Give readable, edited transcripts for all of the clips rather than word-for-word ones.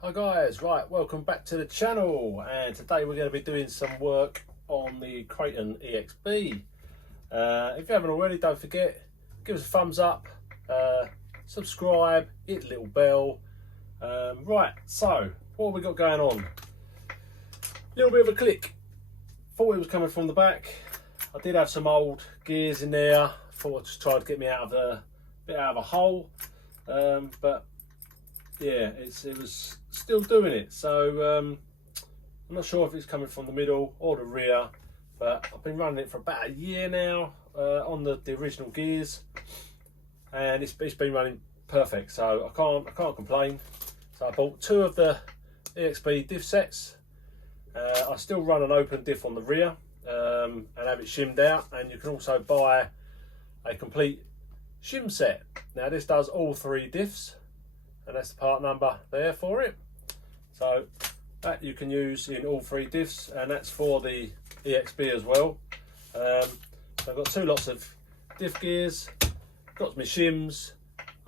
Hi guys, right, welcome back to the channel, and today we're going to be doing some work on the Kraton EXB. If you haven't already, don't forget, give us a thumbs up, subscribe, hit the little bell. Right, so what have we got going on? A little bit of a click. Thought it was coming from the back. I did have some old gears in there. Thought I'd just try to get me out of a hole, but yeah, it was still doing it. So I'm not sure if it's coming from the middle or the rear, but I've been running it for about a year now on the original gears, and it's been running perfect. So I can't complain. So I bought two of the EXB diff sets. I still run an open diff on the rear and have it shimmed out, and you can also buy a complete shim set. Now this does all three diffs, and that's the part number there for it. So that you can use in all three diffs, and that's for the EXB as well. So I've got two lots of diff gears, got my shims.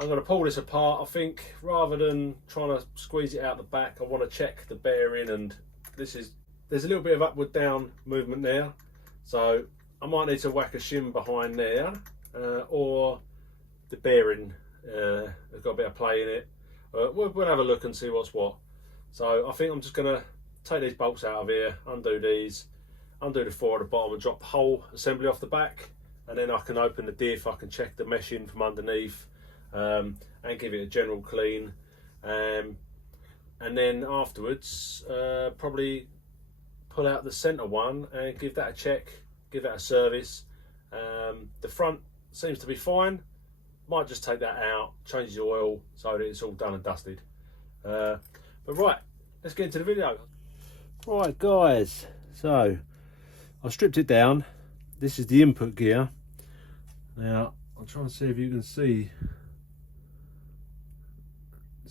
I'm going to pull this apart. I think rather than trying to squeeze it out the back, I want to check the bearing, and there's a little bit of upward down movement there, so I might need to whack a shim behind there, or the bearing has got a bit of play in it. We'll have a look and see what's what. So I think I'm just going to take these bolts out of here, undo these, undo the four at the bottom, and drop the whole assembly off the back, and then I can open the diff, I can check the meshing from underneath, and give it a general clean, and then afterwards probably pull out the centre one and give that a check, give that a service. The front seems to be fine. Might just take that out, change the oil so that it's all done and dusted. But right, let's get into the video. Right guys, so I stripped it down. This is the input gear. Now I'll try and see if you can see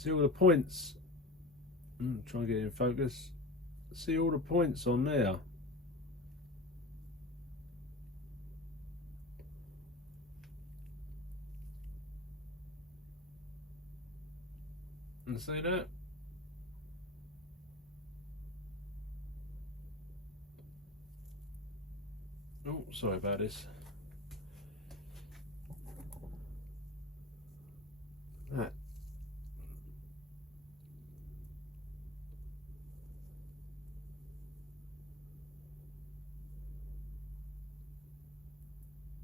all the points. Try and get it in focus. See all the points on there. And see that? Oh, sorry about this. That.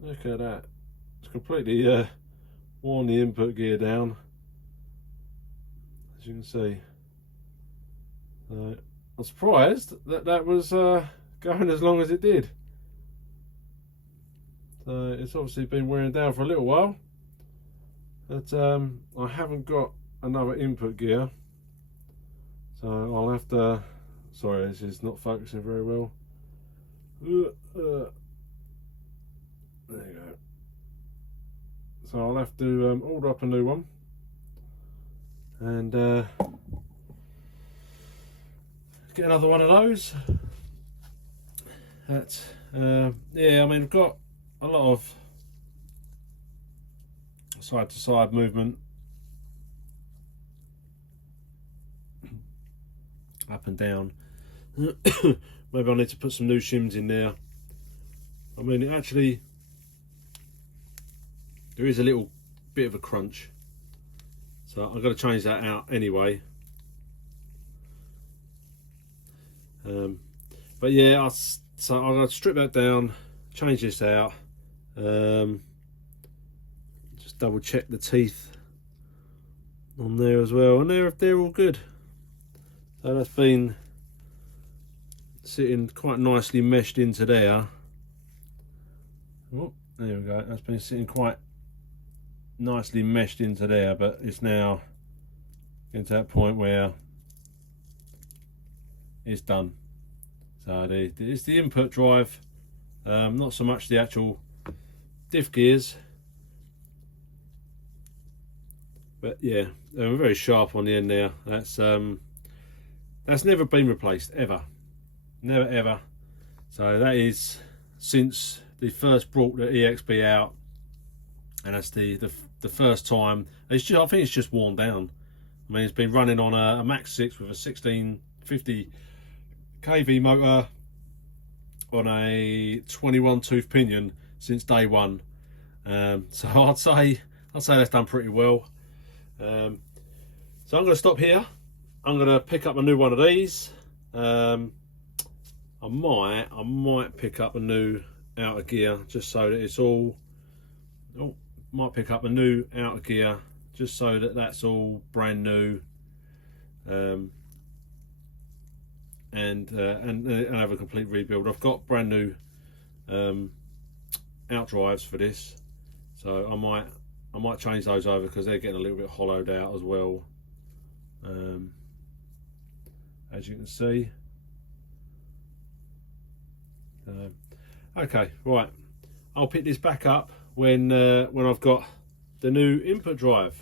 Look at that. It's completely worn the input gear down, as you can see. I'm surprised that was going as long as it did. So it's obviously been wearing down for a little while, but I haven't got another input gear, so I'll have to, sorry, this is not focusing very well. There you go. So I'll have to order up a new one, and get another one of those. That's yeah, I mean, I've got a lot of side to side movement, up and down. Maybe I need to put some new shims in there. I mean, it actually, there is a little bit of a crunch, so I've got to change that out anyway. But yeah, so I'm going to strip that down, change this out, just double check the teeth on there as well, and they're all good. So that's been sitting quite nicely meshed into there. Oh, there we go. That's been sitting quite nicely meshed into there, but it's now getting to that point where it's done. So it's the input drive, not so much the actual diff gears, but yeah, they're very sharp on the end there. That's never been replaced ever, never ever. So that is since they first brought the EXB out, and that's the first time. It's just, I think it's just worn down. I mean, it's been running on a Max 6 with a 1650 kV motor on a 21 tooth pinion since day one. So I'd say that's done pretty well. So I'm going to stop here. I'm going to pick up a new one of these. I might pick up a new outer gear just so that it's all. Might pick up a new outer gear just so that that's all brand new. And have a complete rebuild. I've got brand new out drives for this, so I might change those over because they're getting a little bit hollowed out as well, as you can see. Okay, right, I'll pick this back up when I've got the new input drive.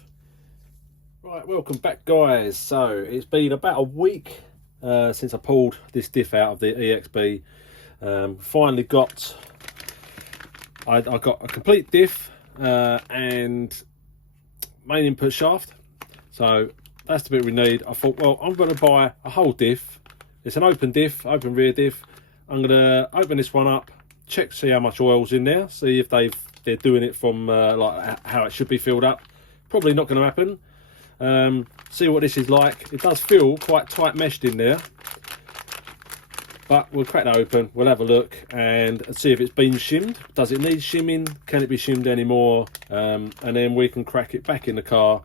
Right, welcome back guys. So it's been about a week since I pulled this diff out of the EXB. Finally got I got a complete diff and main input shaft, so that's the bit we need. I thought, well, I'm going to buy a whole diff. It's an open diff, open rear diff. I'm going to open this one up, check, see how much oil's in there, see if they're doing it from like how it should be filled up. Probably not going to happen. See what this is like. It does feel quite tight meshed in there, but we'll crack that open, we'll have a look and see if it's been shimmed. Does it need shimming? Can it be shimmed anymore? And then we can crack it back in the car.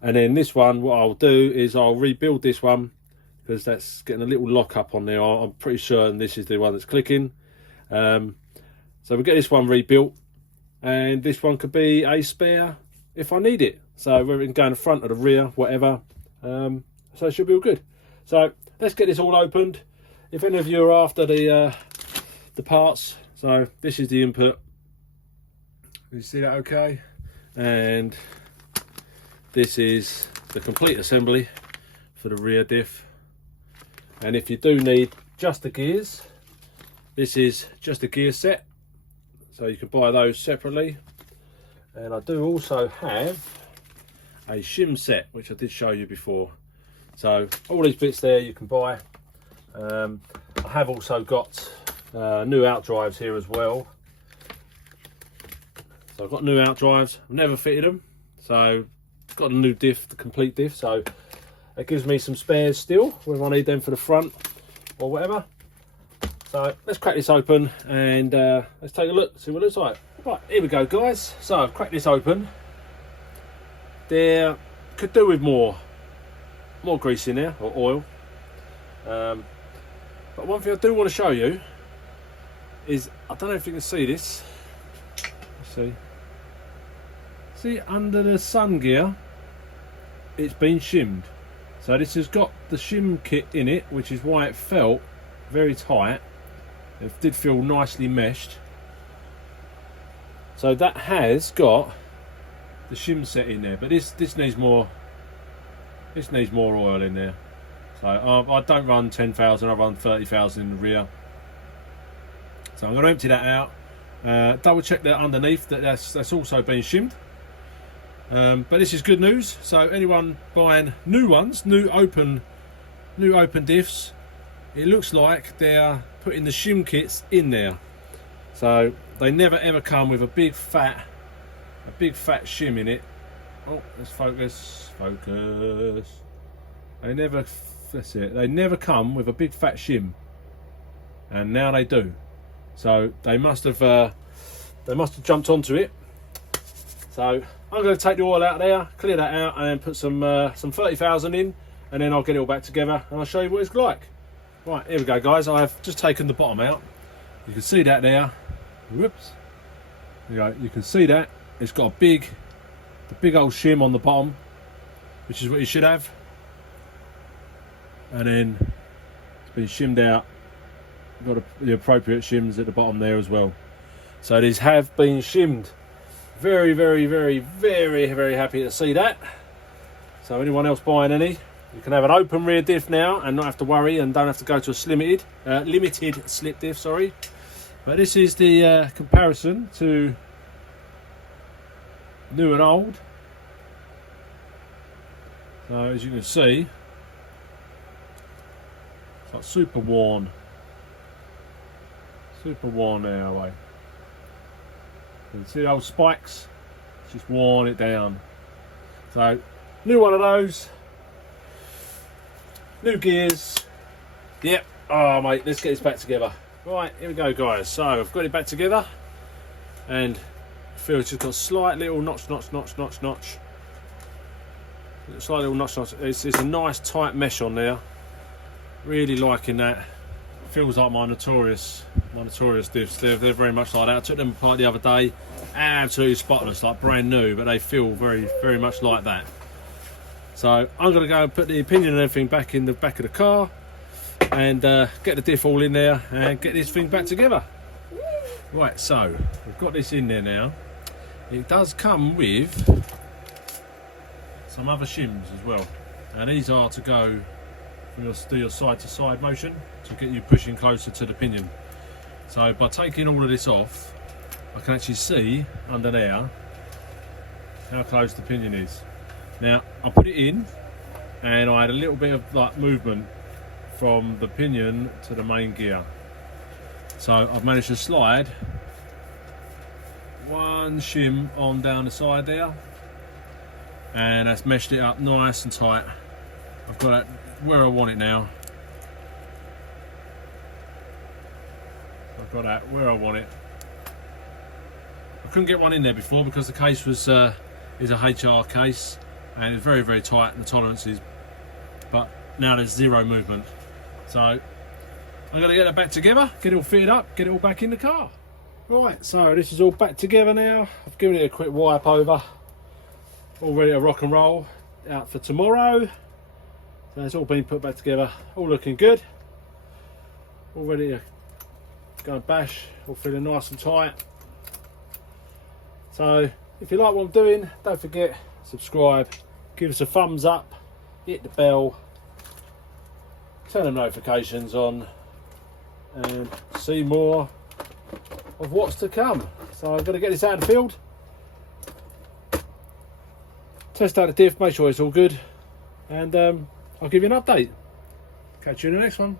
And then this one, what I'll do is I'll rebuild this one because that's getting a little lock up on there. I'm pretty certain this is the one that's clicking. So we'll get this one rebuilt, and this one could be a spare if I need it. So whether it can go in the front or the rear, whatever. So it should be all good. So let's get this all opened. If any of you are after the parts, so this is the input. You see that okay? And this is the complete assembly for the rear diff. And if you do need just the gears, this is just a gear set, so you can buy those separately. And I do also have a shim set, which I did show you before. So all these bits there you can buy. I have also got new out drives here as well. So I've got new out drives. I've never fitted them, so I've got a new diff, the complete diff. So it gives me some spares still when I need them for the front or whatever. So let's crack this open and let's take a look, see what it looks like. Right, here we go guys. So I've cracked this open. There could do with more grease in there, or oil. But one thing I do want to show you is, I don't know if you can see this. Let's see under the sun gear, it's been shimmed. So this has got the shim kit in it, which is why it felt very tight. It did feel nicely meshed. So that has got the shim set in there, but this needs more. This needs more oil in there. So I don't run 10,000, I run 30,000 in the rear. So I'm going to empty that out. Double check that underneath that's also been shimmed. But this is good news. So anyone buying new ones, new open diffs, it looks like they're putting the shim kits in there. So they never ever come with a big fat shim in it. Oh, let's focus. That's it. They never come with a big fat shim, and now they do. So they must have jumped onto it. So I'm going to take the oil out there, clear that out, and then put some 30,000 in, and then I'll get it all back together and I'll show you what it's like. Right, here we go guys. I've just taken the bottom out. You can see that there. Whoops. There you go. You can see that it's got the big old shim on the bottom, which is what you should have. And then it's been shimmed out. Got the appropriate shims at the bottom there as well. So these have been shimmed. Very, very, very, very, very happy to see that. So anyone else buying any, you can have an open rear diff now and not have to worry, and don't have to go to a limited slip diff, sorry. But this is the comparison to new and old. So as you can see, it's like super worn now. You can see the old spikes, it's just worn it down. So new one of those, new gears. Yep. Oh mate, let's get this back together. Right, here we go guys. So I've got it back together, and I feel it's just got a slight little notch. Slight little notch. It's a nice tight mesh on there. Really liking that. Feels like my notorious diffs. They're very much like that. I took them apart the other day, absolutely spotless, like brand new, but they feel very much like that. So I'm going to go and put the pinion and everything back in the back of the car, and get the diff all in there and get this thing back together. Right, so we've got this in there now. It does come with some other shims as well, and these are to go do your side to side motion to get you pushing closer to the pinion. So by taking all of this off, I can actually see under there how close the pinion is. Now I put it in, and I had a little bit of like movement from the pinion to the main gear. So I've managed to slide one shim on down the side there, and that's meshed it up nice and tight. I've got it where I want it now. I've got that where I want it. I couldn't get one in there before because the case was is a HR case, and it's very tight, the tolerances, but now there's zero movement. So I'm going to get it back together, get it all fitted up, get it all back in the car. Right, so this is all back together now. I've given it a quick wipe over, all ready to rock and roll, out for tomorrow. So it's all been put back together, all looking good, all ready to go and bash, all feeling nice and tight. So if you like what I'm doing, don't forget, subscribe, give us a thumbs up, hit the bell, turn the notifications on, and see more of what's to come. So I've got to get this out in the field, test out the diff, make sure it's all good, and I'll give you an update. Catch you in the next one.